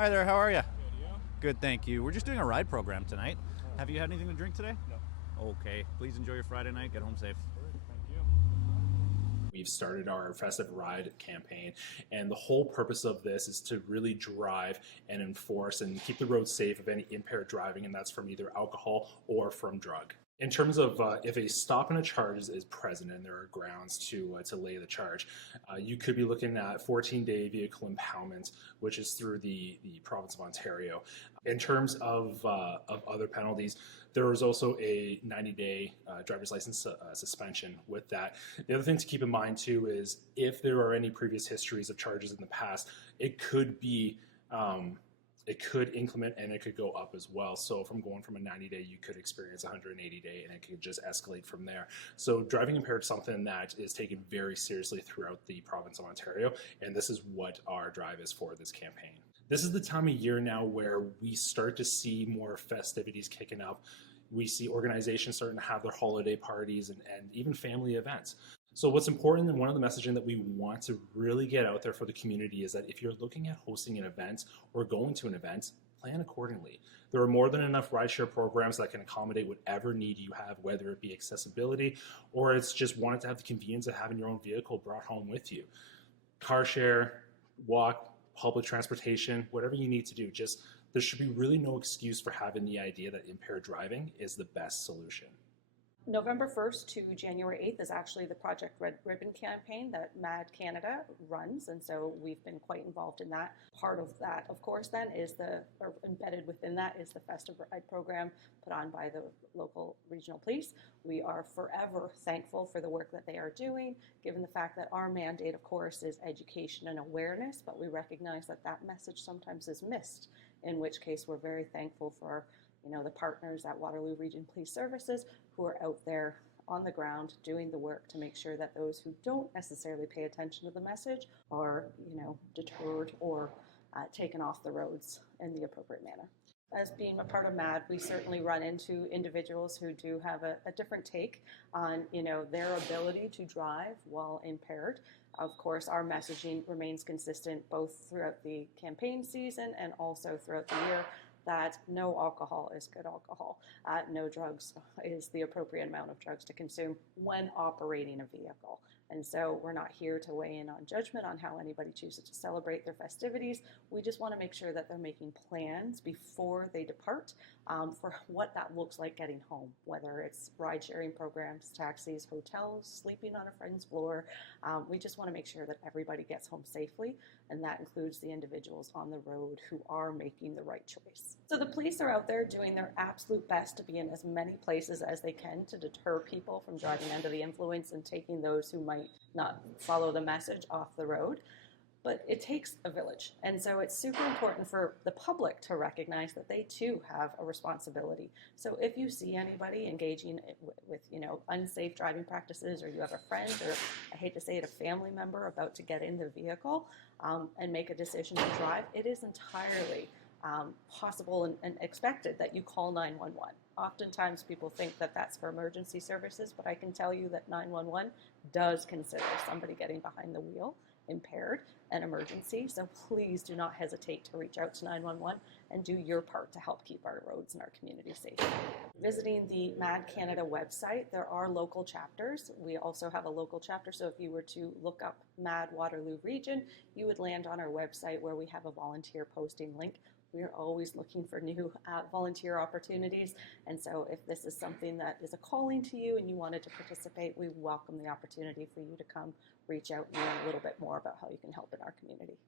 Hi there, how are you? Good, you? Good, thank you. We're just doing a ride program tonight. Have you had anything to drink today? No. Okay, please enjoy your Friday night. Get home safe. Sure, thank you. We've started our Festive Ride campaign, and the whole purpose of this is to really drive and enforce and keep the roads safe of any impaired driving, and that's from either alcohol or from drug. In terms of if a stop and a charge is present and there are grounds to lay the charge, you could be looking at 14-day vehicle impoundment, which is through the province of Ontario. In terms of other penalties, there is also a 90-day driver's license suspension with that. The other thing to keep in mind too is if there are any previous histories of charges in the past, it could be it could increment and it could go up as well. So from going from a 90-day, you could experience 180-day, and it could just escalate from there. So driving impaired is something that is taken very seriously throughout the province of Ontario, and this is what our drive is for this campaign. This is the time of year now where we start to see more festivities kicking up. We see organizations starting to have their holiday parties and even family events. So what's important, and one of the messaging that we want to really get out there for the community, is that if you're looking at hosting an event or going to an event, plan accordingly. There are more than enough rideshare programs that can accommodate whatever need you have, whether it be accessibility or it's just wanting to have the convenience of having your own vehicle brought home with you. Car share, walk, public transportation, whatever you need to do, just there should be really no excuse for having the idea that impaired driving is the best solution. November 1st to January 8th is actually the Project Red Ribbon campaign that MADD Canada runs, and so we've been quite involved in that. Part of that, of course, then is embedded within that is the Festive Ride program put on by the local regional police. We are forever thankful for the work that they are doing, given the fact that our mandate, of course, is education and awareness, but we recognize that that message sometimes is missed, in which case we're very thankful for the partners at Waterloo Region Police Services who are out there on the ground doing the work to make sure that those who don't necessarily pay attention to the message are, deterred or taken off the roads in the appropriate manner. As being a part of MADD, we certainly run into individuals who do have a different take on, their ability to drive while impaired. Of course, our messaging remains consistent both throughout the campaign season and also throughout the year, that no alcohol is good alcohol. No drugs is the appropriate amount of drugs to consume when operating a vehicle. And so we're not here to weigh in on judgment on how anybody chooses to celebrate their festivities. We just want to make sure that they're making plans before they depart for what that looks like getting home, whether it's ride sharing programs, taxis, hotels, sleeping on a friend's floor. We just want to make sure that everybody gets home safely, and that includes the individuals on the road who are making the right choice. So the police are out there doing their absolute best to be in as many places as they can to deter people from driving under the influence and taking those who might not follow the message off the road. But it takes a village. And so it's super important for the public to recognize that they too have a responsibility. So if you see anybody engaging with unsafe driving practices, or you have a friend, or I hate to say it, a family member about to get in the vehicle and make a decision to drive, it is entirely possible and expected that you call 911. Oftentimes people think that that's for emergency services, but I can tell you that 911 does consider somebody getting behind the wheel impaired an emergency. So please do not hesitate to reach out to 911 and do your part to help keep our roads and our community safe. Visiting the MADD Canada website, there are local chapters. We also have a local chapter, so if you were to look up MADD Waterloo Region, you would land on our website where we have a volunteer posting link. We are always looking for new volunteer opportunities, and so if this is something that is a calling to you and you wanted to participate, we welcome the opportunity for you to come reach out and learn a little bit more about how you can help in our community.